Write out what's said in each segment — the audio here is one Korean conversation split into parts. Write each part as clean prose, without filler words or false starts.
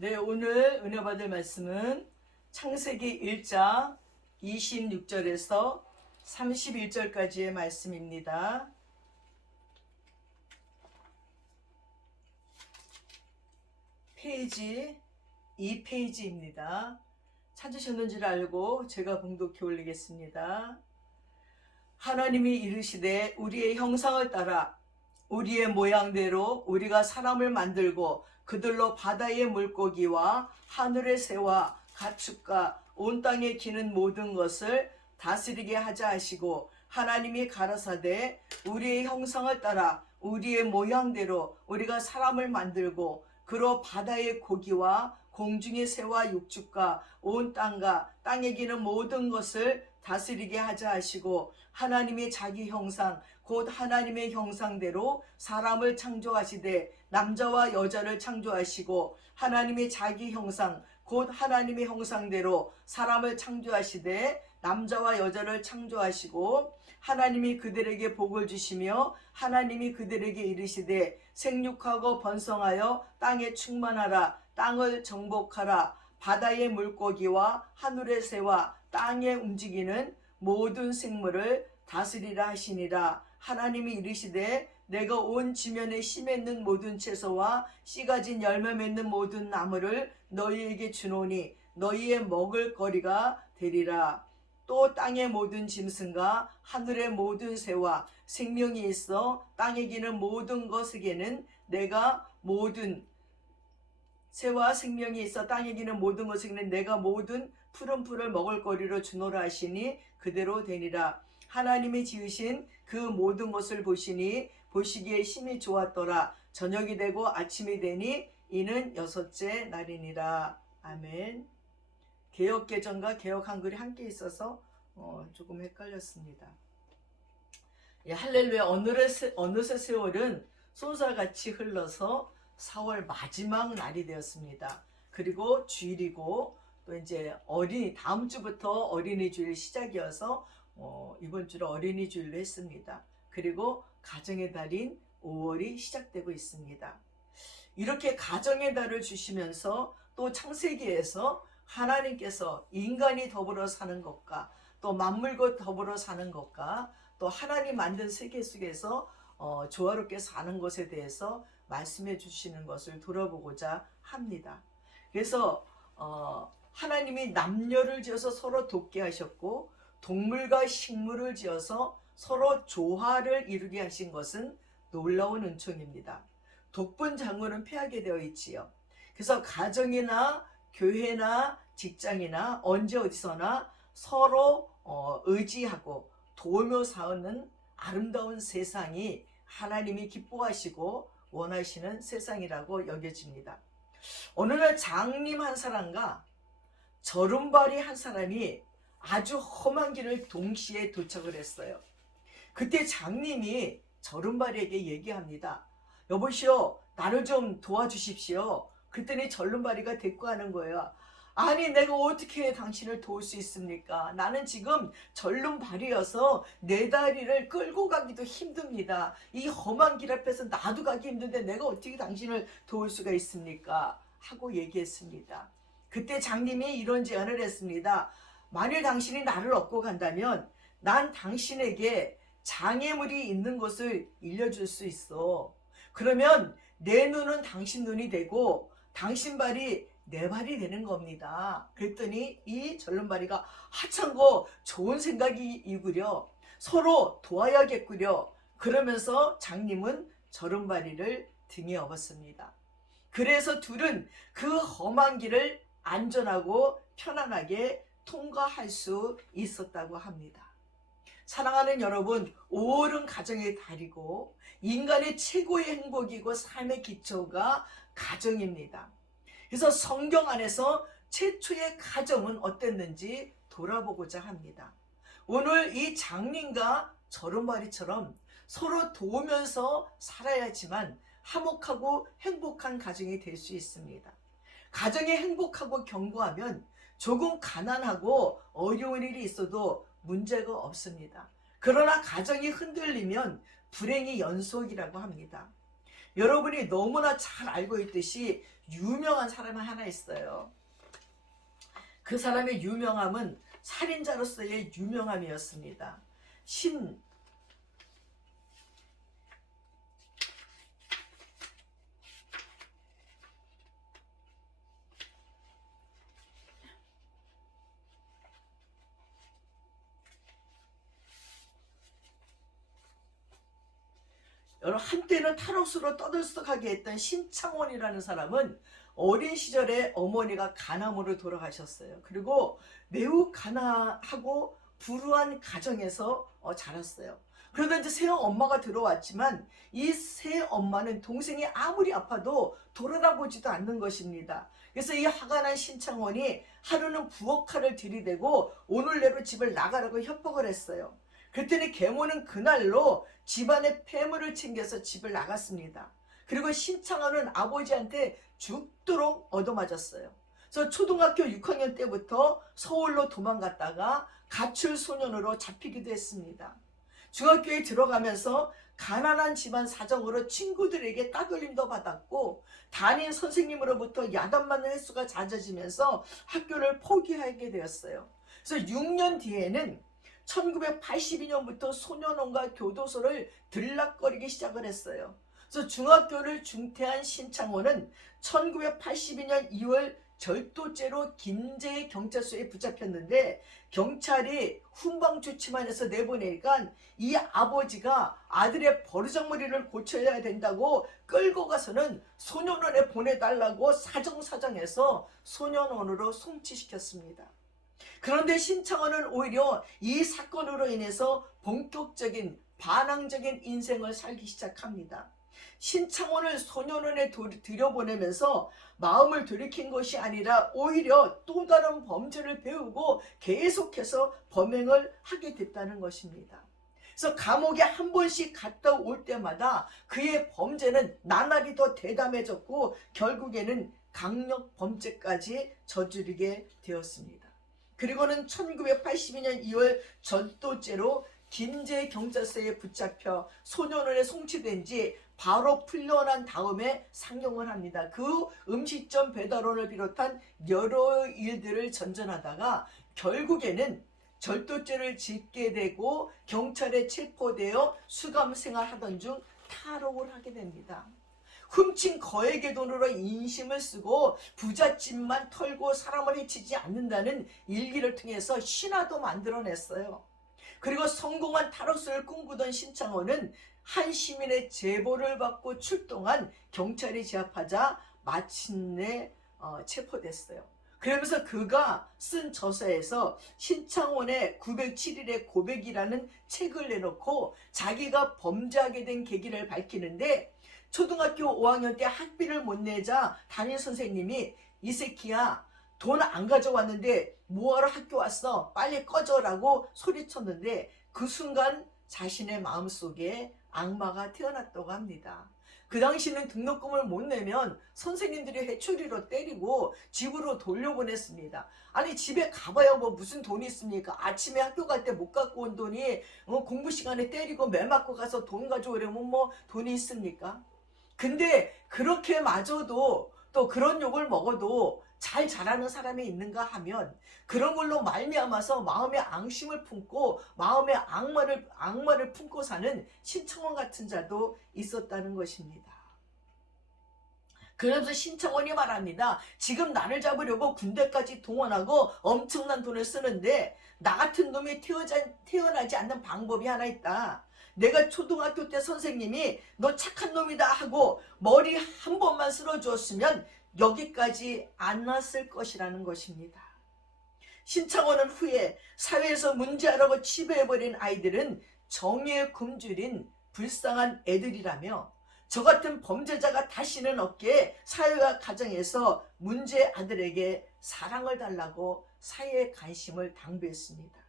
네, 오늘 은혜 받을 말씀은 창세기 1장 26절에서 31절까지의 말씀입니다. 페이지 2페이지입니다. 찾으셨는지를 알고 제가 봉독해 올리겠습니다. 하나님이 이르시되 우리의 형상을 따라 우리의 모양대로 우리가 사람을 만들고 그들로 바다의 물고기와 하늘의 새와 가축과 온 땅에 기는 모든 것을 다스리게 하자 하시고, 하나님이 가라사대 우리의 형상을 따라 우리의 모양대로 우리가 사람을 만들고 그로 바다의 고기와 공중의 새와 육축과 온 땅과 땅에 기는 모든 것을 다스리게 하자 하시고, 하나님이 자기 형상 곧 하나님의 형상대로 사람을 창조하시되 남자와 여자를 창조하시고, 하나님이 자기 형상 곧 하나님의 형상대로 사람을 창조하시되 남자와 여자를 창조하시고, 하나님이 그들에게 복을 주시며 하나님이 그들에게 이르시되 생육하고 번성하여 땅에 충만하라. 땅을 정복하라. 바다의 물고기와 하늘의 새와 땅에 움직이는 모든 생물을 다스리라 하시니라. 하나님이 이르시되 내가 온 지면에 씨 맺는 모든 채소와 씨 가진 열매 맺는 모든 나무를 너희에게 주노니 너희의 먹을 거리가 되리라. 또 땅의 모든 짐승과 하늘의 모든 새와 생명이 있어 땅에 기는 모든 것에게는 내가 모든 새와 생명이 있어 땅에 기는 모든 것에게는 내가 모든 푸른 풀을 먹을 거리로 주노라 하시니 그대로 되니라. 하나님이 지으신 그 모든 것을 보시니 보시기에 심히 좋았더라. 저녁이 되고 아침이 되니 이는 여섯째 날이니라. 아멘. 개역개정과 개역한글이 함께 있어서 조금 헷갈렸습니다. 예, 할렐루야. 어느새 세월은 쏜살같이 흘러서 4월 마지막 날이 되었습니다. 그리고 주일이고 또 이제 다음 주부터 어린이 주일 시작이어서 이번 주로 어린이 주일로 했습니다. 그리고 가정의 달인 5월이 시작되고 있습니다. 이렇게 가정의 달을 주시면서 또 창세기에서 하나님께서 인간이 더불어 사는 것과 또 만물과 더불어 사는 것과 또 하나님 만든 세계 속에서 조화롭게 사는 것에 대해서 말씀해 주시는 것을 돌아보고자 합니다. 그래서 하나님이 남녀를 지어서 서로 돕게 하셨고 동물과 식물을 지어서 서로 조화를 이루게 하신 것은 놀라운 은총입니다. 독분 장군은 패하게 되어 있지요. 그래서 가정이나 교회나 직장이나 언제 어디서나 서로 의지하고 도우며 사는 아름다운 세상이 하나님이 기뻐하시고 원하시는 세상이라고 여겨집니다. 어느 날 장님 한 사람과 저름발이 한 사람이 아주 험한 길을 동시에 도착을 했어요. 그때 장님이 저름발이에게 얘기합니다. 여보시오, 나를 좀 도와주십시오. 그랬더니 절름발이가 대꾸하는 거예요. 아니, 내가 어떻게 당신을 도울 수 있습니까? 나는 지금 절름발이어서 내 다리를 끌고 가기도 힘듭니다. 이 험한 길 앞에서 나도 가기 힘든데 내가 어떻게 당신을 도울 수가 있습니까? 하고 얘기했습니다. 그때 장님이 이런 제안을 했습니다. 만일 당신이 나를 얻고 간다면 난 당신에게 장애물이 있는 것을 일려줄 수 있어. 그러면 내 눈은 당신 눈이 되고 당신 발이 내 발이 되는 겁니다. 그랬더니 이 절름발이가 하찮고 좋은 생각이 이구려. 서로 도와야겠구려. 그러면서 장님은 절름발이를 등에 업었습니다. 그래서 둘은 그 험한 길을 안전하고 편안하게 통과할 수 있었다고 합니다. 사랑하는 여러분, 5월은 가정의 달이고 인간의 최고의 행복이고 삶의 기초가 가정입니다. 그래서 성경 안에서 최초의 가정은 어땠는지 돌아보고자 합니다. 오늘 이 장님과 저름발이처럼 서로 도우면서 살아야지만 화목하고 행복한 가정이 될 수 있습니다. 가정이 행복하고 견고하면 조금 가난하고 어려운 일이 있어도 문제가 없습니다. 그러나 가정이 흔들리면 불행의 연속이라고 합니다. 여러분이 너무나 잘 알고 있듯이 유명한 사람이 하나 있어요. 그 사람의 유명함은 살인자로서의 유명함이었습니다. 여러분, 한때는 탈옥수로 떠들썩하게 했던 신창원이라는 사람은 어린 시절에 어머니가 간암으로 돌아가셨어요. 그리고 매우 가난하고 불우한 가정에서 자랐어요. 그러다 이제 새엄마가 들어왔지만 이 새엄마는 동생이 아무리 아파도 돌아다보지도 않는 것입니다. 그래서 이 화가 난 신창원이 하루는 부엌칼을 들이대고 오늘 내로 집을 나가라고 협박을 했어요. 그랬더니 계모는 그날로 집안의 폐물을 챙겨서 집을 나갔습니다. 그리고 신창원은 아버지한테 죽도록 얻어맞았어요. 그래서 초등학교 6학년 때부터 서울로 도망갔다가 가출 소년으로 잡히기도 했습니다. 중학교에 들어가면서 가난한 집안 사정으로 친구들에게 따돌림도 받았고 담임 선생님으로부터 야단맞는 횟수가 잦아지면서 학교를 포기하게 되었어요. 그래서 6년 뒤에는 1982년부터 소년원과 교도소를 들락거리기 시작을 했어요. 그래서 중학교를 중퇴한 신창원은 1982년 2월 절도죄로 김제 경찰서에 붙잡혔는데 경찰이 훈방 조치만 해서 내보내니까 이 아버지가 아들의 버르장머리를 고쳐야 된다고 끌고 가서는 소년원에 보내달라고 사정사정해서 소년원으로 송치시켰습니다. 그런데 신창원은 오히려 이 사건으로 인해서 본격적인 반항적인 인생을 살기 시작합니다. 신창원을 소년원에 들여보내면서 마음을 돌이킨 것이 아니라 오히려 또 다른 범죄를 배우고 계속해서 범행을 하게 됐다는 것입니다. 그래서 감옥에 한 번씩 갔다 올 때마다 그의 범죄는 나날이 더 대담해졌고 결국에는 강력 범죄까지 저지르게 되었습니다. 그리고는 1982년 2월 절도죄로 김제 경찰서에 붙잡혀 소년원에 송치된 지 바로 풀려난 다음에 상경을 합니다. 그 음식점 배달원을 비롯한 여러 일들을 전전하다가 결국에는 절도죄를 짓게 되고 경찰에 체포되어 수감 생활하던 중 탈옥을 하게 됩니다. 훔친 거액의 돈으로 인심을 쓰고 부잣집만 털고 사람을 해치지 않는다는 일기를 통해서 신화도 만들어냈어요. 그리고 성공한 탈옥수를 꿈꾸던 신창원은 한 시민의 제보를 받고 출동한 경찰이 제압하자 마침내 체포됐어요. 그러면서 그가 쓴 저서에서 신창원의 907일의 고백이라는 책을 내놓고 자기가 범죄하게 된 계기를 밝히는데 초등학교 5학년 때 학비를 못 내자 담임선생님이 이 새끼야 돈 안 가져왔는데 뭐하러 학교 왔어? 빨리 꺼져라고 소리쳤는데 그 순간 자신의 마음속에 악마가 태어났다고 합니다. 그 당시는 등록금을 못 내면 선생님들이 회초리로 때리고 집으로 돌려보냈습니다. 아니 집에 가봐야 뭐 무슨 돈이 있습니까? 아침에 학교 갈 때 못 갖고 온 돈이 공부 시간에 때리고 매 맞고 가서 돈 가져오려면 뭐 돈이 있습니까? 근데 그렇게 마저도 또 그런 욕을 먹어도 잘 자라는 사람이 있는가 하면 그런 걸로 말미암아서 마음에 앙심을 품고 마음에 악마를 품고 사는 신창원 같은 자도 있었다는 것입니다. 그러면서 신창원이 말합니다. 지금 나를 잡으려고 군대까지 동원하고 엄청난 돈을 쓰는데 나 같은 놈이 태어나지 않는 방법이 하나 있다. 내가 초등학교 때 선생님이 너 착한 놈이다 하고 머리 한 번만 쓸어주었으면 여기까지 안 왔을 것이라는 것입니다. 신창원은 후에 사회에서 문제라고 치부해버린 아이들은 정의의 굶주린 불쌍한 애들이라며 저 같은 범죄자가 다시는 없게 사회와 가정에서 문제 아들에게 사랑을 달라고 사회의 관심을 당부했습니다.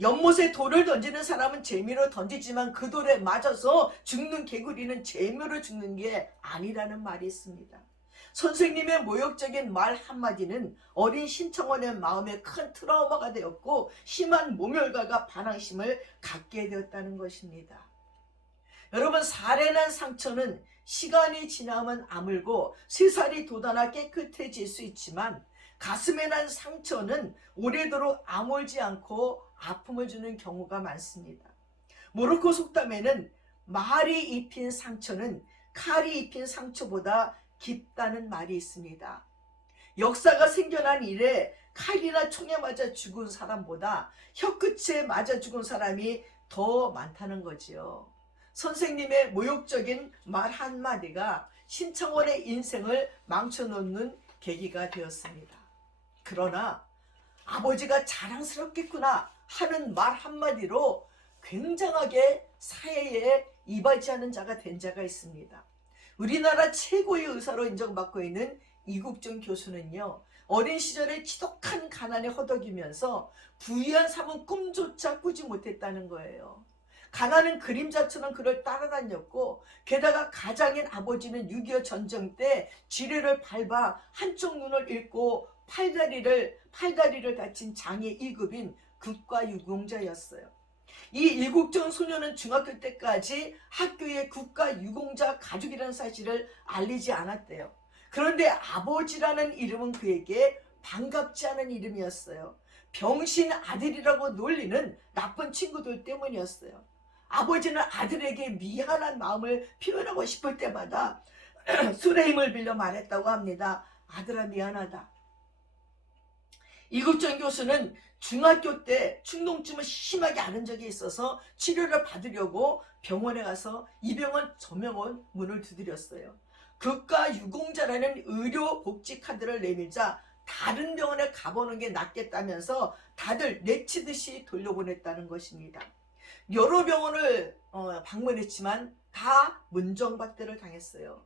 연못에 돌을 던지는 사람은 재미로 던지지만 그 돌에 맞아서 죽는 개구리는 재미로 죽는 게 아니라는 말이 있습니다. 선생님의 모욕적인 말 한마디는 어린 신창원의 마음에 큰 트라우마가 되었고 심한 모멸감과 반항심을 갖게 되었다는 것입니다. 여러분, 살해난 상처는 시간이 지나면 아물고 세살이 돋아나 깨끗해질 수 있지만 가슴에 난 상처는 오래도록 아물지 않고 아픔을 주는 경우가 많습니다. 모로코 속담에는 말이 입힌 상처는 칼이 입힌 상처보다 깊다는 말이 있습니다. 역사가 생겨난 이래 칼이나 총에 맞아 죽은 사람보다 혀끝에 맞아 죽은 사람이 더 많다는 거지요. 선생님의 모욕적인 말 한마디가 신청원의 인생을 망쳐놓는 계기가 되었습니다. 그러나 아버지가 자랑스럽겠구나 하는 말 한마디로 굉장하게 사회에 이바지하는 자가 된 자가 있습니다. 우리나라 최고의 의사로 인정받고 있는 이국정 교수는요, 어린 시절에 지독한 가난에 허덕이면서 부유한 삼은 꿈조차 꾸지 못했다는 거예요. 가난은 그림자처럼 그를 따라다녔고, 게다가 가장인 아버지는 6.25 전쟁 때 지뢰를 밟아 한쪽 눈을 잃고 팔다리를 다친 장애 2급인 국가유공자였어요. 이 이국정 소녀는 중학교 때까지 학교에 국가유공자 가족이라는 사실을 알리지 않았대요. 그런데 아버지라는 이름은 그에게 반갑지 않은 이름이었어요. 병신 아들이라고 놀리는 나쁜 친구들 때문이었어요. 아버지는 아들에게 미안한 마음을 표현하고 싶을 때마다 술의 힘을 빌려 말했다고 합니다. 아들아, 미안하다. 이국정 교수는 중학교 때 충동증을 심하게 앓은 적이 있어서 치료를 받으려고 병원에 가서 이 병원 저 병원 문을 두드렸어요. 국가유공자라는 의료복지 카드를 내밀자 다른 병원에 가보는 게 낫겠다면서 다들 내치듯이 돌려보냈다는 것입니다. 여러 병원을 방문했지만 다 문정박대를 당했어요.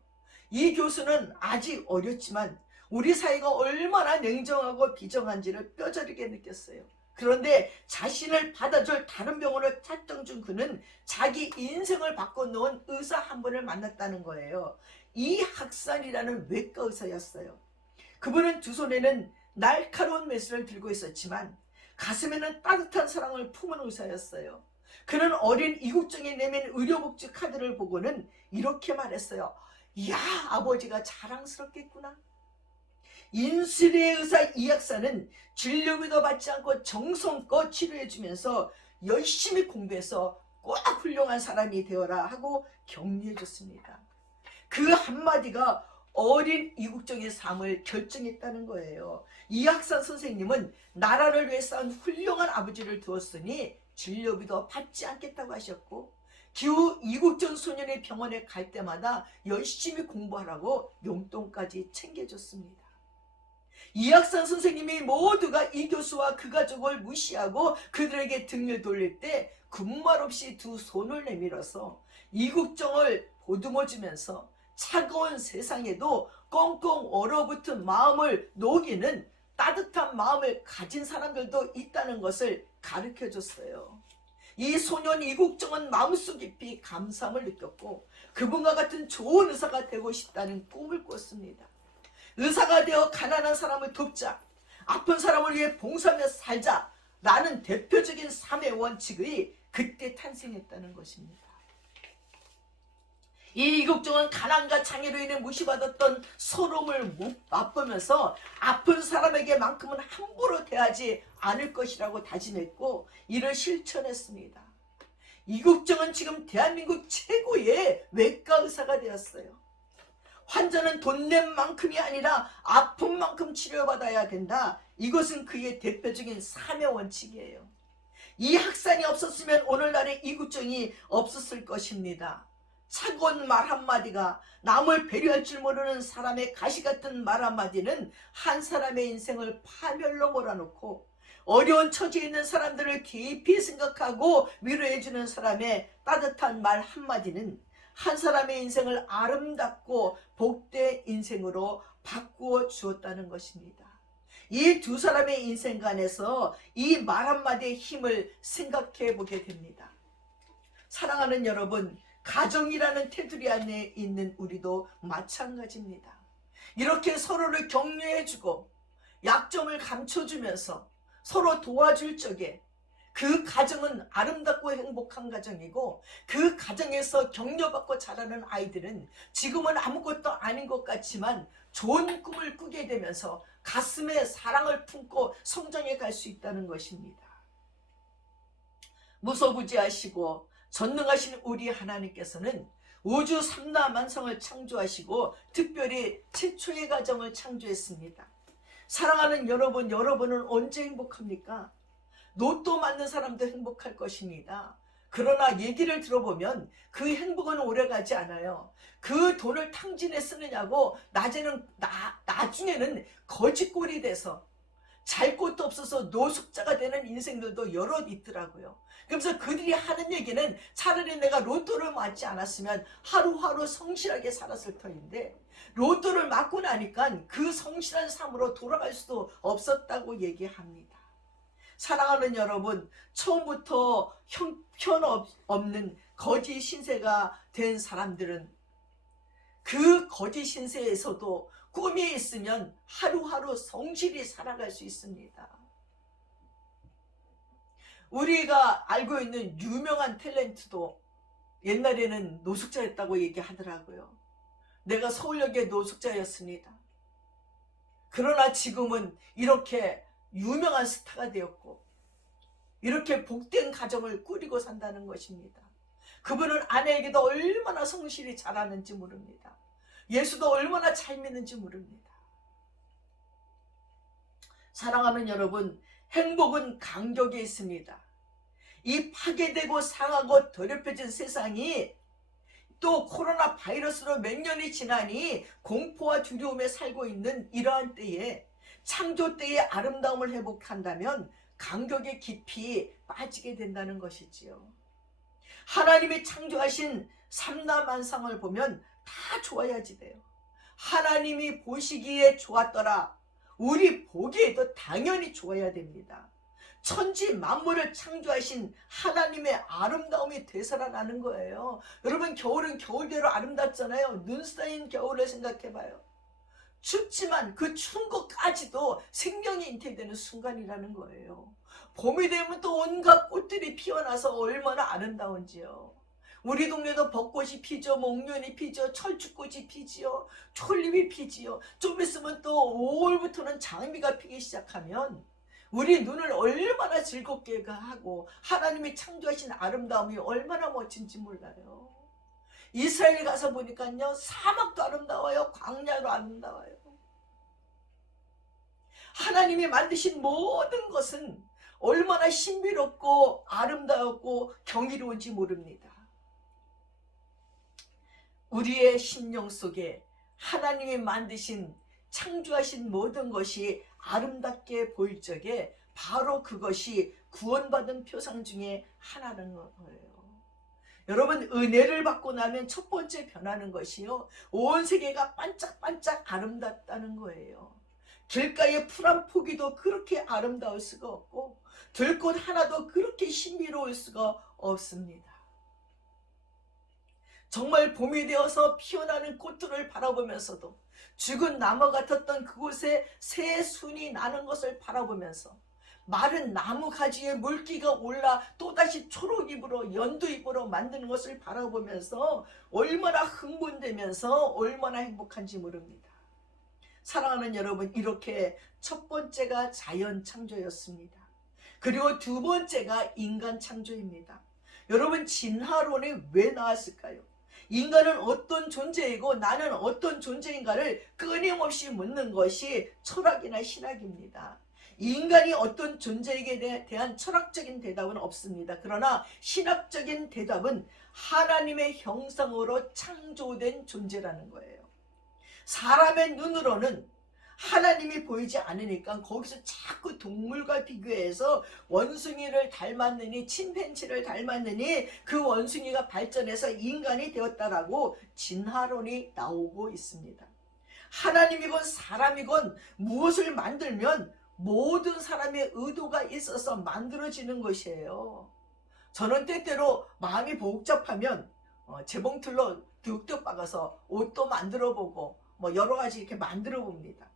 이 교수는 아직 어렸지만 우리 사회가 얼마나 냉정하고 비정한지를 뼈저리게 느꼈어요. 그런데 자신을 받아줄 다른 병원을 찾던 중 그는 자기 인생을 바꿔놓은 의사 한 분을 만났다는 거예요. 이학산이라는 외과 의사였어요. 그분은 두 손에는 날카로운 메스를 들고 있었지만 가슴에는 따뜻한 사랑을 품은 의사였어요. 그는 어린 이국정이 내민 의료복지 카드를 보고는 이렇게 말했어요. 이야, 아버지가 자랑스럽겠구나. 인수리의 의사 이학사는 진료비도 받지 않고 정성껏 치료해주면서 열심히 공부해서 꼭 훌륭한 사람이 되어라 하고 격려해줬습니다. 그 한마디가 어린 이국정의 삶을 결정했다는 거예요. 이학사 선생님은 나라를 위해 싸운 훌륭한 아버지를 두었으니 진료비도 받지 않겠다고 하셨고, 기후 이국정 소년의 병원에 갈 때마다 열심히 공부하라고 용돈까지 챙겨줬습니다. 이학산 선생님이 모두가 이 교수와 그 가족을 무시하고 그들에게 등을 돌릴 때 군말 없이 두 손을 내밀어서 이국정을 보듬어주면서 차가운 세상에도 꽁꽁 얼어붙은 마음을 녹이는 따뜻한 마음을 가진 사람들도 있다는 것을 가르쳐줬어요. 이 소년 이국정은 마음속 깊이 감사함을 느꼈고 그분과 같은 좋은 의사가 되고 싶다는 꿈을 꿨습니다. 의사가 되어 가난한 사람을 돕자, 아픈 사람을 위해 봉사하며 살자 라는 대표적인 삶의 원칙이 그때 탄생했다는 것입니다. 이 이국정은 가난과 장애로 인해 무시받았던 서러움을 맛보면서 아픈 사람에게만큼은 함부로 대하지 않을 것이라고 다짐했고 이를 실천했습니다. 이국정은 지금 대한민국 최고의 외과 의사가 되었어요. 환자는 돈 낸 만큼이 아니라 아픈 만큼 치료받아야 된다. 이것은 그의 대표적인 사명 원칙이에요. 이 학산이 없었으면 오늘날의 이국정이 없었을 것입니다. 차가운 말 한마디가, 남을 배려할 줄 모르는 사람의 가시 같은 말 한마디는 한 사람의 인생을 파멸로 몰아놓고 어려운 처지에 있는 사람들을 깊이 생각하고 위로해주는 사람의 따뜻한 말 한마디는 한 사람의 인생을 아름답고 복된 인생으로 바꾸어 주었다는 것입니다. 이 두 사람의 인생관에서 이 말 한마디의 힘을 생각해 보게 됩니다. 사랑하는 여러분, 가정이라는 테두리 안에 있는 우리도 마찬가지입니다. 이렇게 서로를 격려해주고 약점을 감춰주면서 서로 도와줄 적에 그 가정은 아름답고 행복한 가정이고, 그 가정에서 격려받고 자라는 아이들은 지금은 아무것도 아닌 것 같지만 좋은 꿈을 꾸게 되면서 가슴에 사랑을 품고 성장해 갈 수 있다는 것입니다. 무소부지하시고 전능하신 우리 하나님께서는 우주 삼라만상을 창조하시고 특별히 최초의 가정을 창조했습니다. 사랑하는 여러분, 여러분은 언제 행복합니까? 로또 맞는 사람도 행복할 것입니다. 그러나 얘기를 들어보면 그 행복은 오래가지 않아요. 그 돈을 탕진에 쓰느냐고 나중에는 거지꼴이 돼서 잘 곳도 없어서 노숙자가 되는 인생들도 여럿 있더라고요. 그래서 그들이 하는 얘기는 차라리 내가 로또를 맞지 않았으면 하루하루 성실하게 살았을 터인데, 로또를 맞고 나니까 그 성실한 삶으로 돌아갈 수도 없었다고 얘기합니다. 사랑하는 여러분, 처음부터 형편없는 거짓 신세가 된 사람들은 그 거짓 신세에서도 꿈이 있으면 하루하루 성실히 살아갈 수 있습니다. 우리가 알고 있는 유명한 탤런트도 옛날에는 노숙자였다고 얘기하더라고요. 내가 서울역의 노숙자였습니다. 그러나 지금은 이렇게 유명한 스타가 되었고 이렇게 복된 가정을 꾸리고 산다는 것입니다. 그분은 아내에게도 얼마나 성실히 잘하는지 모릅니다. 예수도 얼마나 잘 믿는지 모릅니다. 사랑하는 여러분, 행복은 간격에 있습니다. 이 파괴되고 상하고 더럽혀진 세상이 또 코로나 바이러스로 몇 년이 지나니 공포와 두려움에 살고 있는 이러한 때에 창조 때의 아름다움을 회복한다면 간격의 깊이 빠지게 된다는 것이지요. 하나님이 창조하신 삼라만상을 보면 다 좋아야지 돼요. 하나님이 보시기에 좋았더라. 우리 보기에도 당연히 좋아야 됩니다. 천지 만물을 창조하신 하나님의 아름다움이 되살아나는 거예요. 여러분, 겨울은 겨울대로 아름답잖아요. 눈 쌓인 겨울을 생각해봐요. 춥지만 그 추운 것까지도 생명이 잉태되는 순간이라는 거예요. 봄이 되면 또 온갖 꽃들이 피어나서 얼마나 아름다운지요. 우리 동네도 벚꽃이 피죠. 목련이 피죠. 철쭉꽃이 피지요. 촐잎이 피지요. 좀 있으면 또 5월부터는 장미가 피기 시작하면 우리 눈을 얼마나 즐겁게 하고 하나님이 창조하신 아름다움이 얼마나 멋진지 몰라요. 이스라엘 가서 보니까요, 사막도 아름다워요. 광야도 아름다워요. 하나님이 만드신 모든 것은 얼마나 신비롭고 아름다웠고 경이로운지 모릅니다. 우리의 심령 속에 하나님이 만드신 창조하신 모든 것이 아름답게 보일 적에 바로 그것이 구원받은 표상 중에 하나라는 거예요. 여러분, 은혜를 받고 나면 첫 번째 변하는 것이요, 온 세계가 반짝반짝 아름답다는 거예요. 길가의 풀 한 포기도 그렇게 아름다울 수가 없고 들꽃 하나도 그렇게 신비로울 수가 없습니다. 정말 봄이 되어서 피어나는 꽃들을 바라보면서도 죽은 나무 같았던 그곳에 새 순이 나는 것을 바라보면서 마른 나무 가지에 물기가 올라 또다시 초록잎으로 연두잎으로 만드는 것을 바라보면서 얼마나 흥분되면서 얼마나 행복한지 모릅니다. 사랑하는 여러분, 이렇게 첫 번째가 자연 창조였습니다. 그리고 두 번째가 인간 창조입니다. 여러분, 진화론이 왜 나왔을까요? 인간은 어떤 존재이고 나는 어떤 존재인가를 끊임없이 묻는 것이 철학이나 신학입니다. 인간이 어떤 존재에게 대한 철학적인 대답은 없습니다. 그러나 신학적인 대답은 하나님의 형상으로 창조된 존재라는 거예요. 사람의 눈으로는 하나님이 보이지 않으니까 거기서 자꾸 동물과 비교해서 원숭이를 닮았느니 침팬지를 닮았느니 그 원숭이가 발전해서 인간이 되었다라고 진화론이 나오고 있습니다. 하나님이건 사람이건 무엇을 만들면 모든 사람의 의도가 있어서 만들어지는 것이에요. 저는 때때로 마음이 복잡하면 재봉틀로 득득 박아서 옷도 만들어보고 여러 가지 이렇게 만들어 봅니다.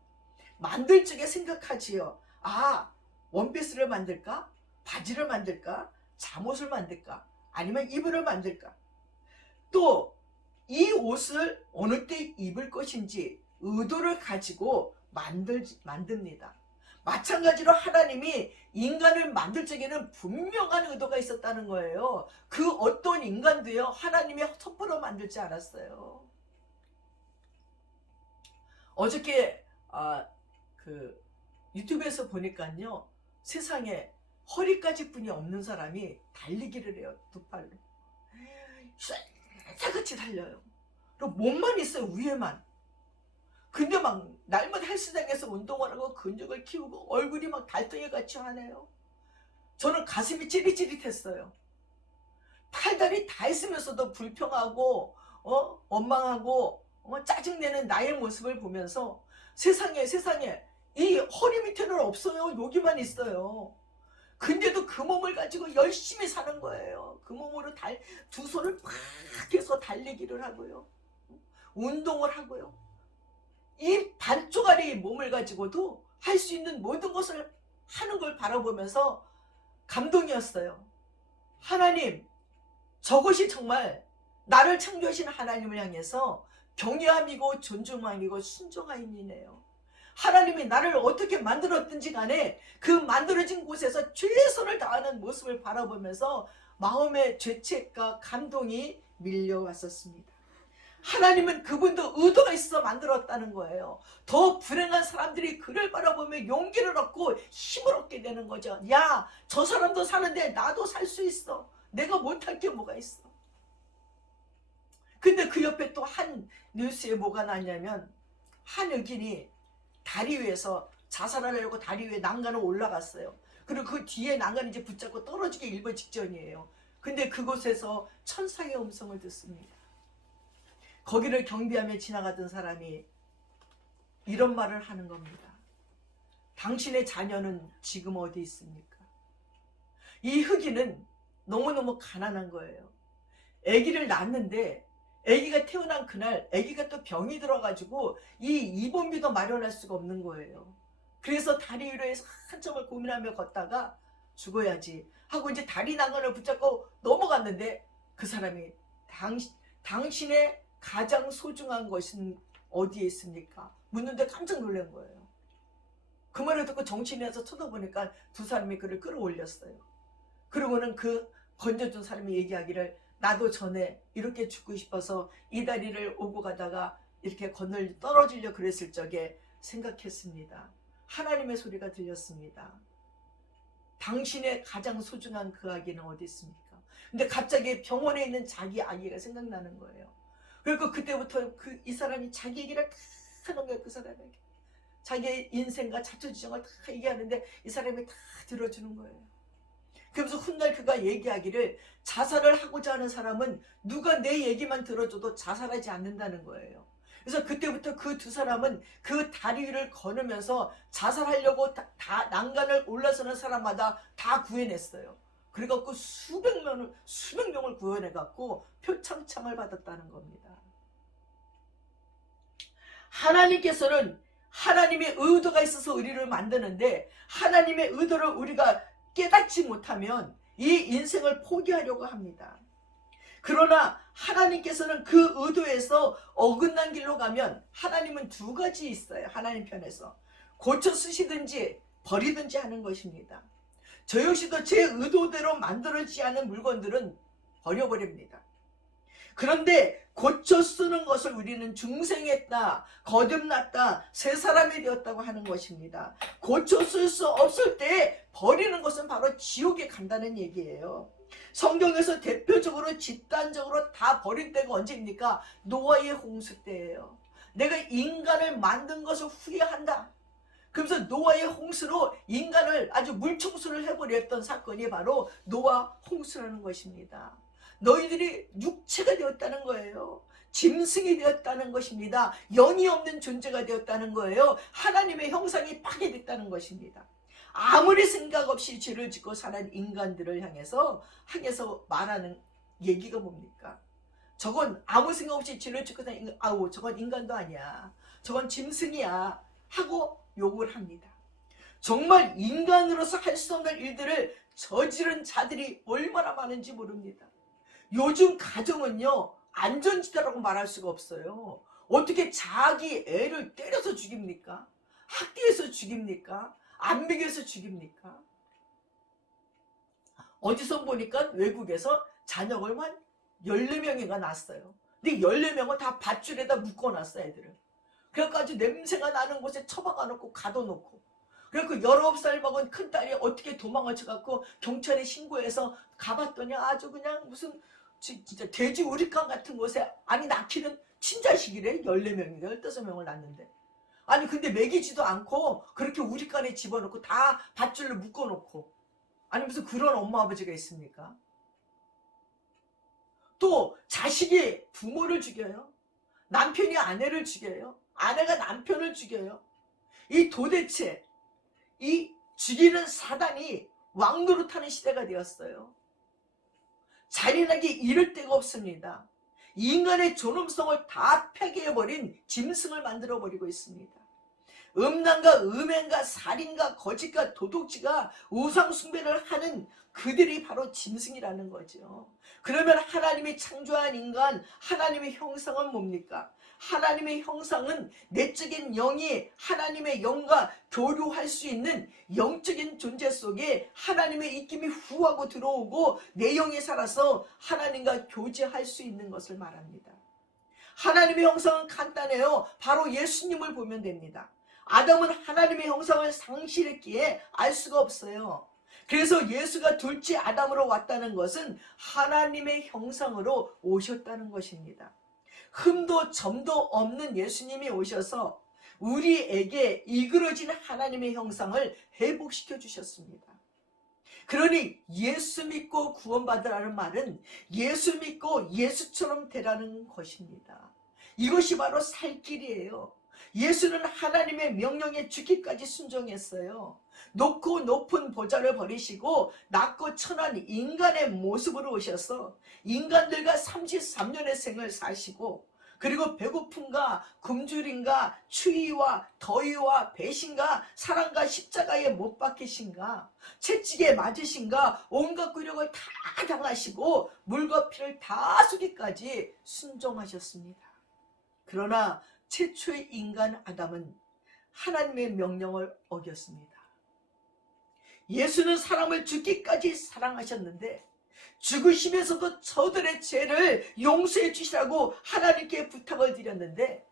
만들 적에 생각하지요. 아, 원피스를 만들까? 바지를 만들까? 잠옷을 만들까? 아니면 이불을 만들까? 또 이 옷을 어느 때 입을 것인지 의도를 가지고 만듭니다. 마찬가지로 하나님이 인간을 만들 적에는 분명한 의도가 있었다는 거예요. 그 어떤 인간도요, 하나님이 섣부러 만들지 않았어요. 어저께 그 유튜브에서 보니까요, 세상에 허리까지 뿐이 없는 사람이 달리기를 해요. 두 팔로 쇠같이 달려요. 그리고 몸만 있어요, 위에만. 근데 막 날마다 헬스장에서 운동을 하고 근육을 키우고 얼굴이 막 달덩이같이 하네요. 저는 가슴이 찌릿찌릿했어요. 팔다리 다 있으면서도 불평하고 원망하고 짜증내는 나의 모습을 보면서 세상에 이 허리 밑에는 없어요. 여기만 있어요. 근데도 그 몸을 가지고 열심히 사는 거예요. 그 몸으로 두 손을 팍 해서 달리기를 하고요, 운동을 하고요. 이 반쪽짜리 몸을 가지고도 할 수 있는 모든 것을 하는 걸 바라보면서 감동이었어요. 하나님, 저것이 정말 나를 창조하신 하나님을 향해서 경외함이고 존중함이고 순종함이네요. 하나님이 나를 어떻게 만들었든지 간에 그 만들어진 곳에서 최선을 다하는 모습을 바라보면서 마음의 죄책과 감동이 밀려왔었습니다. 하나님은 그분도 의도가 있어 만들었다는 거예요. 더 불행한 사람들이 그를 바라보며 용기를 얻고 힘을 얻게 되는 거죠. 야, 저 사람도 사는데 나도 살 수 있어. 내가 못할 게 뭐가 있어. 근데 그 옆에 또 한 뉴스에 뭐가 나냐면, 한 흑인이 다리 위에서 자살하려고 다리 위에 난간을 올라갔어요. 그리고 그 뒤에 난간이 이제 붙잡고 떨어지기 일보 직전이에요. 근데 그곳에서 천사의 음성을 듣습니다. 거기를 경비하며 지나가던 사람이 이런 말을 하는 겁니다. 당신의 자녀는 지금 어디 있습니까? 이 흑인은 너무너무 가난한 거예요. 아기를 낳았는데 아기가 태어난 그날 아기가 또 병이 들어가지고 이 입원비도 마련할 수가 없는 거예요. 그래서 다리 위로 해서 한참을 고민하며 걷다가 죽어야지 하고 이제 다리 난간을 붙잡고 넘어갔는데, 그 사람이 당신의 가장 소중한 것은 어디에 있습니까? 묻는데 깜짝 놀란 거예요. 그 말을 듣고 정신이 나서 쳐다보니까 두 사람이 그를 끌어올렸어요. 그러고는 그 건져준 사람이 얘기하기를, 나도 전에 이렇게 죽고 싶어서 이 다리를 오고 가다가 이렇게 떨어지려 그랬을 적에 생각했습니다. 하나님의 소리가 들렸습니다. 당신의 가장 소중한 그 아기는 어디 있습니까? 근데 갑자기 병원에 있는 자기 아기가 생각나는 거예요. 그리고 그때부터 이 사람이 자기 얘기를 다 하는 거예요. 그 사람에게 자기의 인생과 자초지종을 다 얘기하는데 이 사람이 다 들어주는 거예요. 그러면서 훗날 그가 얘기하기를, 자살을 하고자 하는 사람은 누가 내 얘기만 들어줘도 자살하지 않는다는 거예요. 그래서 그때부터 그 두 사람은 그 다리 위를 걸으면서 자살하려고 다 난간을 올라서는 사람마다 다 구해냈어요. 그래갖고 수백 명을 구해내갖고 표창장을 받았다는 겁니다. 하나님께서는 하나님의 의도가 있어서 우리를 만드는데, 하나님의 의도를 우리가 깨닫지 못하면 이 인생을 포기하려고 합니다. 그러나 하나님께서는 그 의도에서 어긋난 길로 가면 하나님은 두 가지 있어요. 하나님 편에서 고쳐 쓰시든지 버리든지 하는 것입니다. 저 역시도 제 의도대로 만들어지지 않은 물건들은 버려버립니다. 그런데 고쳐 쓰는 것을 우리는 중생했다, 거듭났다, 새 사람이 되었다고 하는 것입니다. 고쳐 쓸 수 없을 때 버리는 것은 바로 지옥에 간다는 얘기예요. 성경에서 대표적으로 집단적으로 다 버릴 때가 언제입니까? 노아의 홍수 때예요. 내가 인간을 만든 것을 후회한다. 그러면서 노아의 홍수로 인간을 아주 물청소를 해버렸던 사건이 바로 노아 홍수라는 것입니다. 너희들이 육체가 되었다는 거예요. 짐승이 되었다는 것입니다. 영이 없는 존재가 되었다는 거예요. 하나님의 형상이 파괴됐다는 것입니다. 아무리 생각 없이 죄를 짓고 사는 인간들을 향해서 말하는 얘기가 뭡니까? 저건 아무 생각 없이 죄를 짓고 사는 저건 인간도 아니야, 저건 짐승이야 하고 욕을 합니다. 정말 인간으로서 할 수 없는 일들을 저지른 자들이 얼마나 많은지 모릅니다. 요즘 가정은요, 안전지대라고 말할 수가 없어요. 어떻게 자기 애를 때려서 죽입니까? 학대해서 죽입니까? 안 먹여서 죽입니까? 어디서 보니까 외국에서 자녀를 한 14명인가 낳았어요. 근데 14명을 다 밧줄에다 묶어놨어, 애들을. 그래가지고 냄새가 나는 곳에 처박아 놓고 가둬놓고. 그래서 19살 먹은 큰딸이 어떻게 도망을 쳐갖고 경찰에 신고해서 가봤더니 아주 그냥 무슨 진짜 돼지 우리칸 같은 곳에, 아니 낳기는 친자식이래. 14명인가 15명을 낳는데. 아니 근데 먹이지도 않고 그렇게 우리칸에 집어넣고 다 밧줄로 묶어놓고. 아니 무슨 그런 엄마 아버지가 있습니까? 또 자식이 부모를 죽여요. 남편이 아내를 죽여요. 아내가 남편을 죽여요. 이 도대체 이 죽이는 사단이 왕노릇하는 시대가 되었어요. 잔인하게 이를 데가 없습니다. 인간의 존엄성을 다 폐기해버린 짐승을 만들어버리고 있습니다. 음란과 음행과 살인과 거짓과 도둑질과 우상숭배를 하는 그들이 바로 짐승이라는 거죠. 그러면 하나님이 창조한 인간, 하나님의 형상은 뭡니까? 하나님의 형상은 내적인 영이 하나님의 영과 교류할 수 있는 영적인 존재 속에 하나님의 입김이 후하고 들어오고 내 영이 살아서 하나님과 교제할 수 있는 것을 말합니다. 하나님의 형상은 간단해요. 바로 예수님을 보면 됩니다. 아담은 하나님의 형상을 상실했기에 알 수가 없어요. 그래서 예수가 둘째 아담으로 왔다는 것은 하나님의 형상으로 오셨다는 것입니다. 흠도 점도 없는 예수님이 오셔서 우리에게 이그러진 하나님의 형상을 회복시켜 주셨습니다. 그러니 예수 믿고 구원받으라는 말은 예수 믿고 예수처럼 되라는 것입니다. 이것이 바로 살 길이에요. 예수는 하나님의 명령에 죽기까지 순종했어요. 높고 높은 보좌를 버리시고 낮고 천한 인간의 모습으로 오셔서 인간들과 33년의 생을 사시고, 그리고 배고픔과 굶주림과 추위와 더위와 배신과 사랑과 십자가에 못 박히신가, 채찍에 맞으신가, 온갖 굴욕을 다 당하시고 물과 피를 다 쏟기까지 순종하셨습니다. 그러나 최초의 인간 아담은 하나님의 명령을 어겼습니다. 예수는 사람을 죽기까지 사랑하셨는데 죽으시면서도 저들의 죄를 용서해 주시라고 하나님께 부탁을 드렸는데,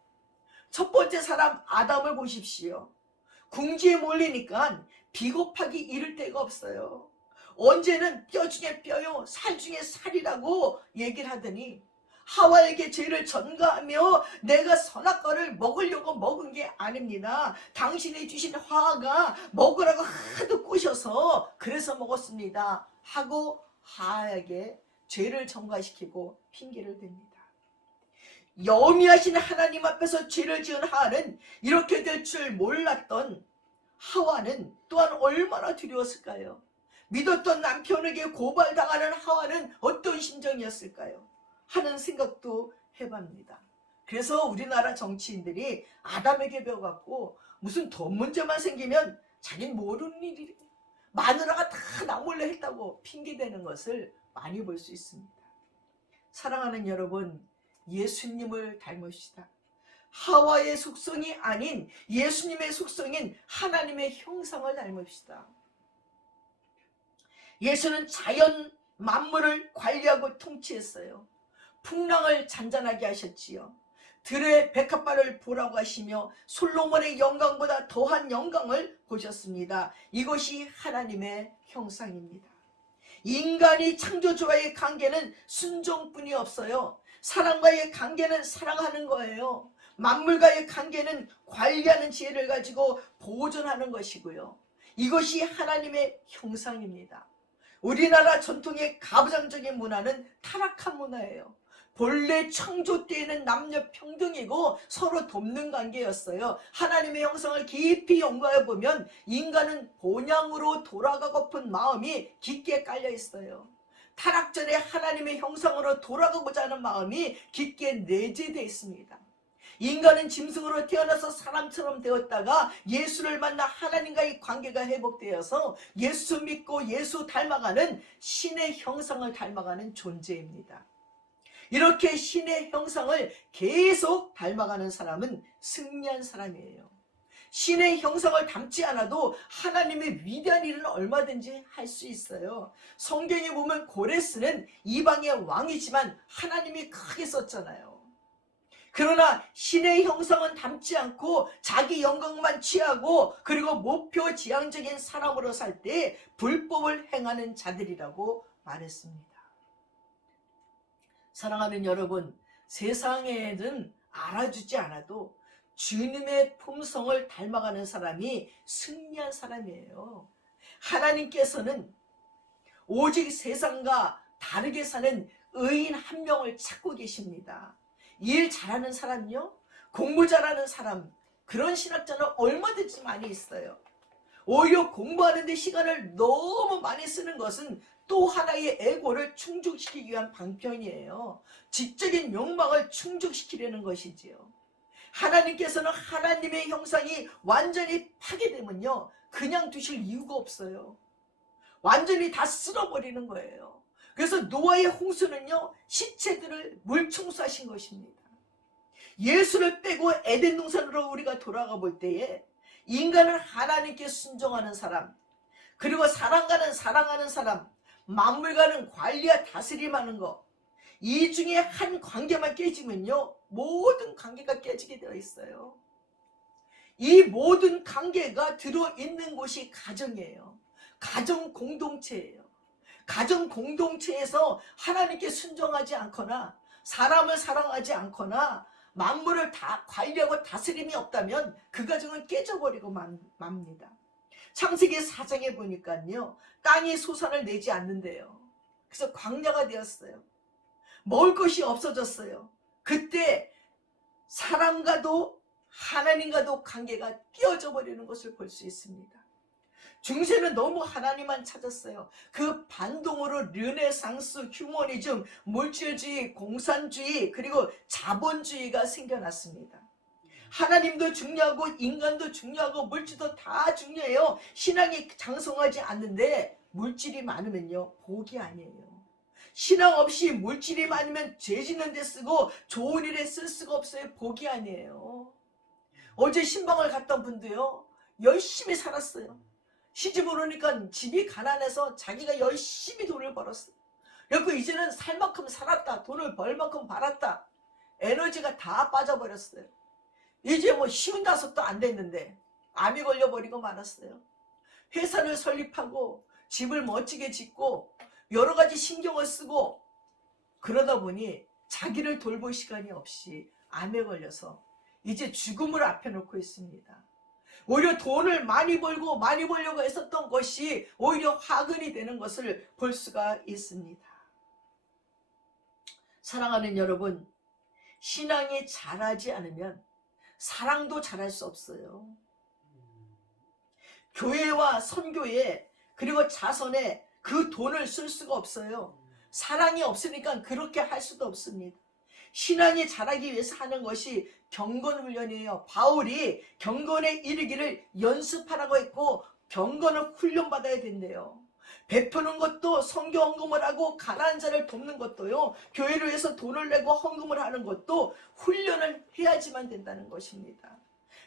첫 번째 사람 아담을 보십시오. 궁지에 몰리니까 비겁하기 이를 데가 없어요. 언제는 뼈 중에 뼈요 살 중에 살이라고 얘기를 하더니 하와에게 죄를 전가하며 내가 선악과를 먹으려고 먹은 게 아닙니다. 당신이 주신 화가 먹으라고 하도 꼬셔서 그래서 먹었습니다 하고 하와에게 죄를 전가시키고 핑계를 댑니다. 여미하신 하나님 앞에서 죄를 지은 하와는 이렇게 될 줄 몰랐던 하와는 또한 얼마나 두려웠을까요? 믿었던 남편에게 고발당하는 하와는 어떤 심정이었을까요? 하는 생각도 해봅니다. 그래서 우리나라 정치인들이 아담에게 배워갖고 무슨 돈 문제만 생기면 자기는 모르는 일이 마누라가 다 나 몰래 했다고 핑계대는 것을 많이 볼 수 있습니다. 사랑하는 여러분, 예수님을 닮읍시다. 하와의 속성이 아닌 예수님의 속성인 하나님의 형상을 닮읍시다. 예수는 자연 만물을 관리하고 통치했어요. 풍랑을 잔잔하게 하셨지요. 들의 백합화를 보라고 하시며 솔로몬의 영광보다 더한 영광을 보셨습니다. 이것이 하나님의 형상입니다. 인간이 창조주와의 관계는 순종뿐이 없어요. 사람과의 관계는 사랑하는 거예요. 만물과의 관계는 관리하는 지혜를 가지고 보존하는 것이고요. 이것이 하나님의 형상입니다. 우리나라 전통의 가부장적인 문화는 타락한 문화예요. 본래 창조 때에는 남녀 평등이고 서로 돕는 관계였어요. 하나님의 형상을 깊이 연구해 보면 인간은 본향으로 돌아가고픈 마음이 깊게 깔려 있어요. 타락 전에 하나님의 형상으로 돌아가고자 하는 마음이 깊게 내재되어 있습니다. 인간은 짐승으로 태어나서 사람처럼 되었다가 예수를 만나 하나님과의 관계가 회복되어서 예수 믿고 예수 닮아가는 신의 형상을 닮아가는 존재입니다. 이렇게 신의 형상을 계속 닮아가는 사람은 승리한 사람이에요. 신의 형상을 닮지 않아도 하나님의 위대한 일은 얼마든지 할 수 있어요. 성경에 보면 고레스는 이방의 왕이지만 하나님이 크게 썼잖아요. 그러나 신의 형상은 닮지 않고 자기 영광만 취하고 그리고 목표지향적인 사람으로 살 때 불법을 행하는 자들이라고 말했습니다. 사랑하는 여러분, 세상에는 알아주지 않아도 주님의 품성을 닮아가는 사람이 승리한 사람이에요. 하나님께서는 오직 세상과 다르게 사는 의인 한 명을 찾고 계십니다. 일 잘하는 사람요, 공부 잘하는 사람, 그런 신학자는 얼마든지 많이 있어요. 오히려 공부하는 데 시간을 너무 많이 쓰는 것은 또 하나의 에고를 충족시키기 위한 방편이에요. 지적인 욕망을 충족시키려는 것이지요. 하나님께서는 하나님의 형상이 완전히 파괴되면요, 그냥 두실 이유가 없어요. 완전히 다 쓸어버리는 거예요. 그래서 노아의 홍수는요, 시체들을 물청소하신 것입니다. 예수를 빼고 에덴 동산으로 우리가 돌아가 볼 때에 인간은 하나님께 순종하는 사람, 그리고 사랑하는 사람, 만물과는 관리와 다스림하는 것, 이 중에 한 관계만 깨지면요, 모든 관계가 깨지게 되어 있어요. 이 모든 관계가 들어있는 곳이 가정이에요. 가정 공동체예요. 가정 공동체에서 하나님께 순종하지 않거나 사람을 사랑하지 않거나 만물을 다 관리하고 다스림이 없다면 그 가정은 깨져버리고 맙니다. 창세기 4장에 보니까요, 땅이 소산을 내지 않는데요. 그래서 광야가 되었어요. 먹을 것이 없어졌어요. 그때 사람과도 하나님과도 관계가 깨어져 버리는 것을 볼 수 있습니다. 중세는 너무 하나님만 찾았어요. 그 반동으로 르네상스, 휴머니즘, 물질주의, 공산주의, 그리고 자본주의가 생겨났습니다. 하나님도 중요하고 인간도 중요하고 물질도 다 중요해요. 신앙이 장성하지 않는데 물질이 많으면요, 복이 아니에요. 신앙 없이 물질이 많으면 죄 짓는 데 쓰고 좋은 일에 쓸 수가 없어요. 복이 아니에요. 어제 신방을 갔던 분도요, 열심히 살았어요. 시집을 오니까 집이 가난해서 자기가 열심히 돈을 벌었어요. 그리고 이제는 살 만큼 살았다, 돈을 벌 만큼 벌었다, 에너지가 다 빠져버렸어요. 이제 뭐 55도 안 됐는데 암이 걸려버리고 말았어요. 회사를 설립하고 집을 멋지게 짓고 여러 가지 신경을 쓰고 그러다 보니 자기를 돌볼 시간이 없이 암에 걸려서 이제 죽음을 앞에 놓고 있습니다. 오히려 돈을 많이 벌고 많이 벌려고 했었던 것이 오히려 화근이 되는 것을 볼 수가 있습니다. 사랑하는 여러분, 신앙이 자라지 않으면 사랑도 잘할 수 없어요. 교회와 선교에 그리고 자선에 그 돈을 쓸 수가 없어요. 사랑이 없으니까 그렇게 할 수도 없습니다. 신앙이 자라기 위해서 하는 것이 경건훈련이에요. 바울이 경건에 이르기를 연습하라고 했고 경건을 훈련받아야 된대요. 베푸는 것도 선교 헌금을 하고 가난한 자를 돕는 것도요, 교회를 위해서 돈을 내고 헌금을 하는 것도 훈련을 해야지만 된다는 것입니다.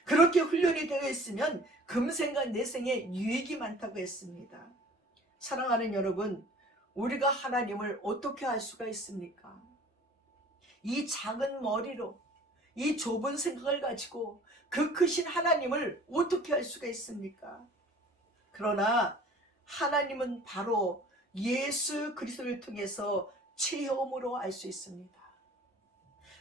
그렇게 훈련이 되어 있으면 금생과 내생에 유익이 많다고 했습니다. 사랑하는 여러분, 우리가 하나님을 어떻게 알 수가 있습니까? 이 작은 머리로 이 좁은 생각을 가지고 그 크신 하나님을 어떻게 알 수가 있습니까? 그러나 하나님은 바로 예수 그리스도를 통해서 체험으로 알 수 있습니다.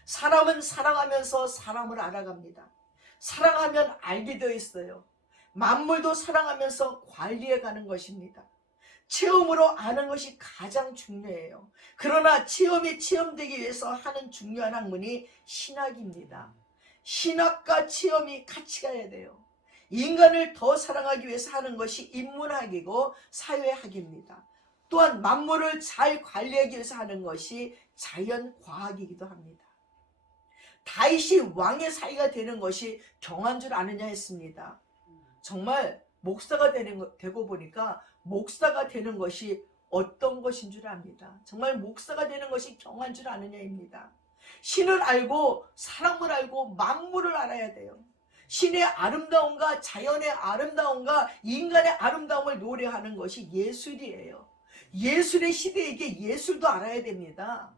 사람은 사랑하면서 사람을 알아갑니다. 사랑하면 알게 되어 있어요. 만물도 사랑하면서 관리해 가는 것입니다. 체험으로 아는 것이 가장 중요해요. 그러나 체험이 체험되기 위해서 하는 중요한 학문이 신학입니다. 신학과 체험이 같이 가야 돼요. 인간을 더 사랑하기 위해서 하는 것이 인문학이고 사회학입니다. 또한 만물을 잘 관리하기 위해서 하는 것이 자연과학이기도 합니다. 다윗이 왕의 사이가 되는 것이 경한 줄 아느냐 했습니다. 정말 목사가 되고 보니까 목사가 되는 것이 어떤 것인 줄 압니다. 정말 목사가 되는 것이 경한 줄 아느냐입니다. 신을 알고 사람을 알고 만물을 알아야 돼요. 신의 아름다움과 자연의 아름다움과 인간의 아름다움을 노래하는 것이 예술이에요. 예술의 시대에게 예술도 알아야 됩니다.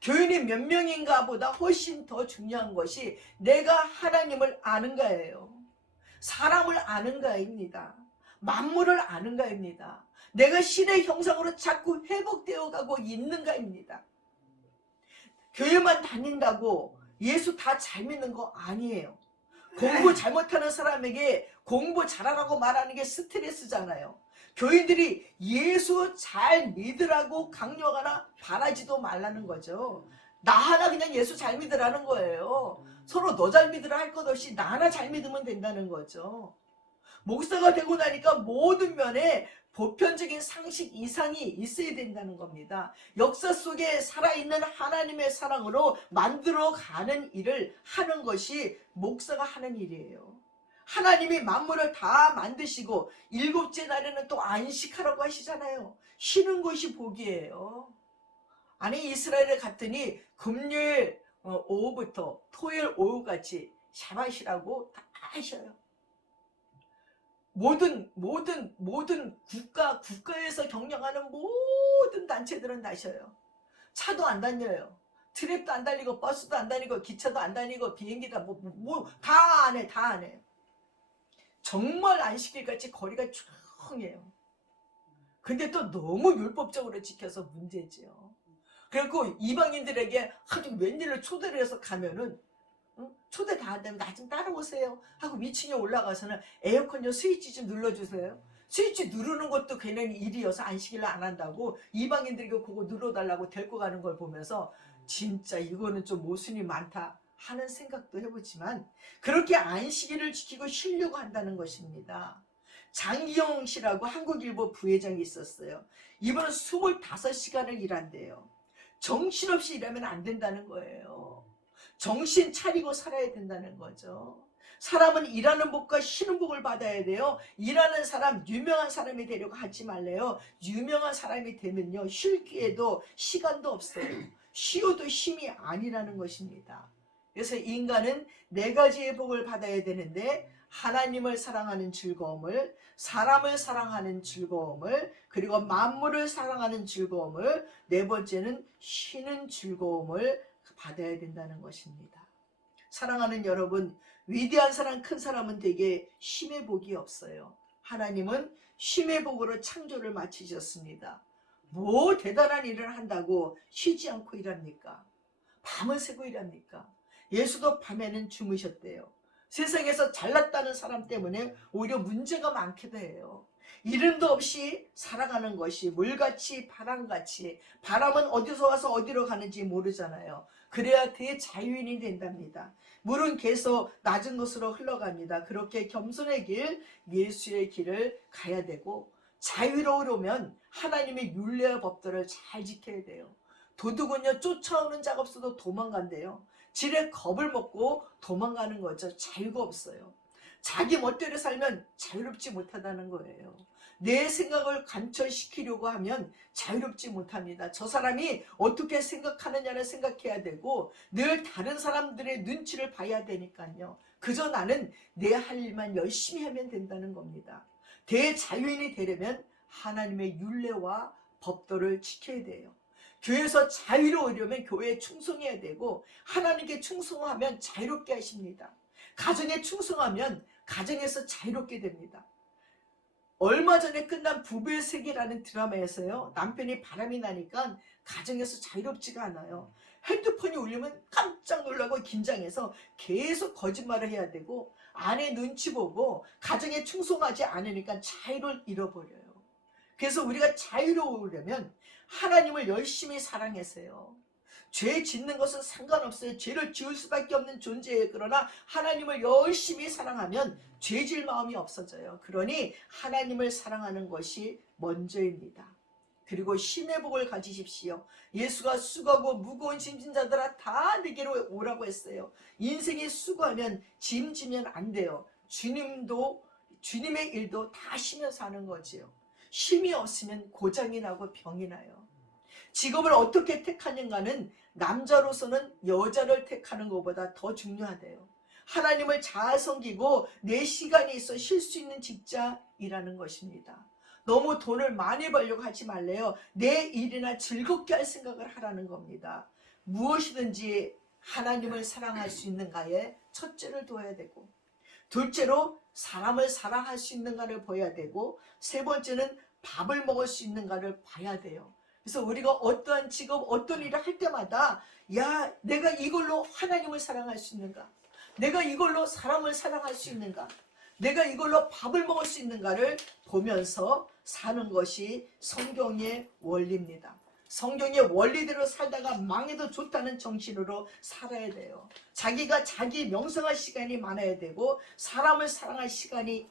교인이 몇 명인가 보다 훨씬 더 중요한 것이 내가 하나님을 아는가예요. 사람을 아는가입니다. 만물을 아는가입니다. 내가 신의 형상으로 자꾸 회복되어 가고 있는가입니다. 교회만 다닌다고 예수 다 잘 믿는 거 아니에요. 공부 잘못하는 사람에게 공부 잘하라고 말하는 게 스트레스잖아요. 교인들이 예수 잘 믿으라고 강요하거나 바라지도 말라는 거죠. 나 하나 그냥 예수 잘 믿으라는 거예요. 서로 너 잘 믿으라 할 것 없이 나 하나 잘 믿으면 된다는 거죠. 목사가 되고 나니까 모든 면에 보편적인 상식 이상이 있어야 된다는 겁니다. 역사 속에 살아있는 하나님의 사랑으로 만들어가는 일을 하는 것이 목사가 하는 일이에요. 하나님이 만물을 다 만드시고 일곱째 날에는 또 안식하라고 하시잖아요. 쉬는 것이 복이에요. 아니 이스라엘에 갔더니 금요일 오후부터 토요일 오후까지 샤밧이라고 다 하셔요. 모든 국가에서 경영하는 모든 단체들은 다 쉬어요. 차도 안 다녀요. 트랩도 안 달리고 버스도 안 다니고 기차도 안 다니고 비행기도 다 안 해. 다 안 해요. 정말 안식일같이 거리가 쭉 해요. 근데 또 너무 율법적으로 지켜서 문제지요. 그리고 이방인들에게 아주 웬일로 초대를 해서 가면은 초대 다 안 되면 나 좀 따라오세요 하고 위층에 올라가서는 에어컨 스위치 좀 눌러주세요. 스위치 누르는 것도 괜한 일이어서 안식일을 안 한다고 이방인들에게 그거 눌러달라고 데리고 가는 걸 보면서 진짜 이거는 좀 모순이 많다 하는 생각도 해보지만 그렇게 안식일을 지키고 쉬려고 한다는 것입니다. 장기영 씨라고 한국일보 부회장이 있었어요. 이분은 25시간을 일한대요. 정신없이 일하면 안 된다는 거예요. 정신 차리고 살아야 된다는 거죠. 사람은 일하는 복과 쉬는 복을 받아야 돼요. 일하는 사람, 유명한 사람이 되려고 하지 말래요. 유명한 사람이 되면요, 쉴 기회도 시간도 없어요. 쉬어도 힘이 아니라는 것입니다. 그래서 인간은 네 가지의 복을 받아야 되는데 하나님을 사랑하는 즐거움을, 사람을 사랑하는 즐거움을, 그리고 만물을 사랑하는 즐거움을, 네 번째는 쉬는 즐거움을 받아야 된다는 것입니다. 사랑하는 여러분, 위대한 사람, 큰 사람은 되게 쉼의 복이 없어요. 하나님은 쉼의 복으로 창조를 마치셨습니다. 뭐 대단한 일을 한다고 쉬지 않고 일합니까? 밤을 새고 일합니까? 예수도 밤에는 주무셨대요. 세상에서 잘났다는 사람 때문에 오히려 문제가 많기도 해요. 이름도 없이 살아가는 것이 물같이 바람같이, 바람은 어디서 와서 어디로 가는지 모르잖아요. 그래야 대자유인이 된답니다. 물은 계속 낮은 곳으로 흘러갑니다. 그렇게 겸손의 길, 예수의 길을 가야 되고 자유로우려면 하나님의 율례와 법도를 잘 지켜야 돼요. 도둑은요, 쫓아오는 자가 없어도 도망간대요. 지레 겁을 먹고 도망가는 거죠. 자유가 없어요. 자기 멋대로 살면 자유롭지 못하다는 거예요. 내 생각을 관철시키려고 하면 자유롭지 못합니다. 저 사람이 어떻게 생각하느냐를 생각해야 되고 늘 다른 사람들의 눈치를 봐야 되니까요. 그저 나는 내 할 일만 열심히 하면 된다는 겁니다. 대자유인이 되려면 하나님의 율례와 법도를 지켜야 돼요. 교회에서 자유로우려면 교회에 충성해야 되고 하나님께 충성하면 자유롭게 하십니다. 가정에 충성하면 가정에서 자유롭게 됩니다. 얼마 전에 끝난 부부의 세계라는 드라마에서요, 남편이 바람이 나니까 가정에서 자유롭지가 않아요. 핸드폰이 울리면 깜짝 놀라고 긴장해서 계속 거짓말을 해야 되고 아내 눈치 보고 가정에 충성하지 않으니까 자유를 잃어버려요. 그래서 우리가 자유로우려면 하나님을 열심히 사랑해서요. 죄 짓는 것은 상관없어요. 죄를 지을 수밖에 없는 존재예요. 그러나 하나님을 열심히 사랑하면 죄질 마음이 없어져요. 그러니 하나님을 사랑하는 것이 먼저입니다. 그리고 신의 복을 가지십시오. 예수가 수고하고 무거운 짐진 자들아 다 내게로 오라고 했어요. 인생이 수고하면 짐지면 안 돼요. 주님의 일도 다 쉬면서 하는 거지요. 쉼이 없으면 고장이 나고 병이 나요. 직업을 어떻게 택하는가는 남자로서는 여자를 택하는 것보다 더 중요하대요. 하나님을 잘 섬기고 내 시간이 있어 쉴 수 있는 직장이라는 것입니다. 너무 돈을 많이 벌려고 하지 말래요. 내 일이나 즐겁게 할 생각을 하라는 겁니다. 무엇이든지 하나님을 사랑할 수 있는가에 첫째를 둬야 되고, 둘째로 사람을 사랑할 수 있는가를 봐야 되고, 세 번째는 밥을 먹을 수 있는가를 봐야 돼요. 그래서 우리가 어떠한 직업, 어떤 일을 할 때마다 야, 내가 이걸로 하나님을 사랑할 수 있는가? 내가 이걸로 사람을 사랑할 수 있는가? 내가 이걸로 밥을 먹을 수 있는가를 보면서 사는 것이 성경의 원리입니다. 성경의 원리대로 살다가 망해도 좋다는 정신으로 살아야 돼요. 자기가 자기 명성할 시간이 많아야 되고, 사람을 사랑할 시간이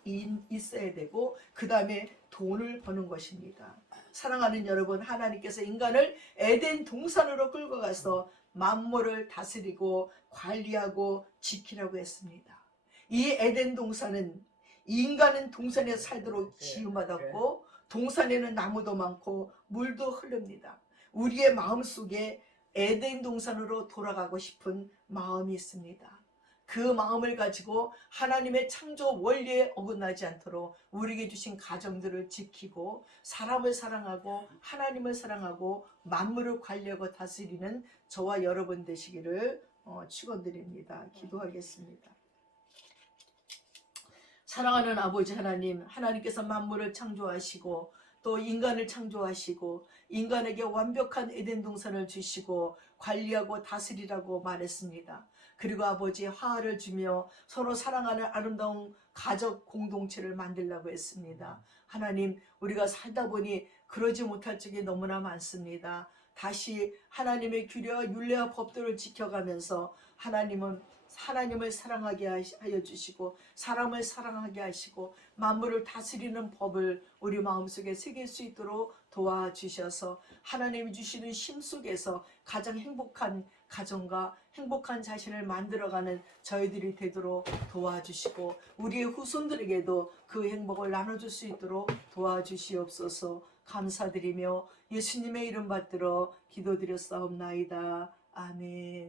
있어야 되고, 그 다음에 돈을 버는 것입니다. 사랑하는 여러분, 하나님께서 인간을 에덴 동산으로 끌고 가서 만물을 다스리고 관리하고 지키라고 했습니다. 이 에덴 동산은 인간은 동산에 살도록 지음받았고, 동산에는 나무도 많고 물도 흐릅니다. 우리의 마음속에 에덴 동산으로 돌아가고 싶은 마음이 있습니다. 그 마음을 가지고 하나님의 창조 원리에 어긋나지 않도록 우리에게 주신 가정들을 지키고, 사람을 사랑하고 하나님을 사랑하고 만물을 관리하고 다스리는 저와 여러분 되시기를 축원드립니다. 기도하겠습니다. 사랑하는 아버지 하나님, 하나님께서 만물을 창조하시고 또 인간을 창조하시고 인간에게 완벽한 에덴 동산을 주시고 관리하고 다스리라고 말했습니다. 그리고 아버지, 화를 주며 서로 사랑하는 아름다운 가족 공동체를 만들라고 했습니다. 하나님, 우리가 살다 보니 그러지 못할 적이 너무나 많습니다. 다시 하나님의 규례와 율례와 법도를 지켜가면서 하나님을 사랑하게 하여 주시고, 사람을 사랑하게 하시고, 만물을 다스리는 법을 우리 마음속에 새길 수 있도록 도와주셔서 하나님이 주시는 쉼 속에서 가장 행복한 가정과 행복한 자신을 만들어가는 저희들이 되도록 도와주시고, 우리의 후손들에게도 그 행복을 나눠줄 수 있도록 도와주시옵소서. 감사드리며 예수님의 이름 받들어 기도드렸사옵나이다. 아멘.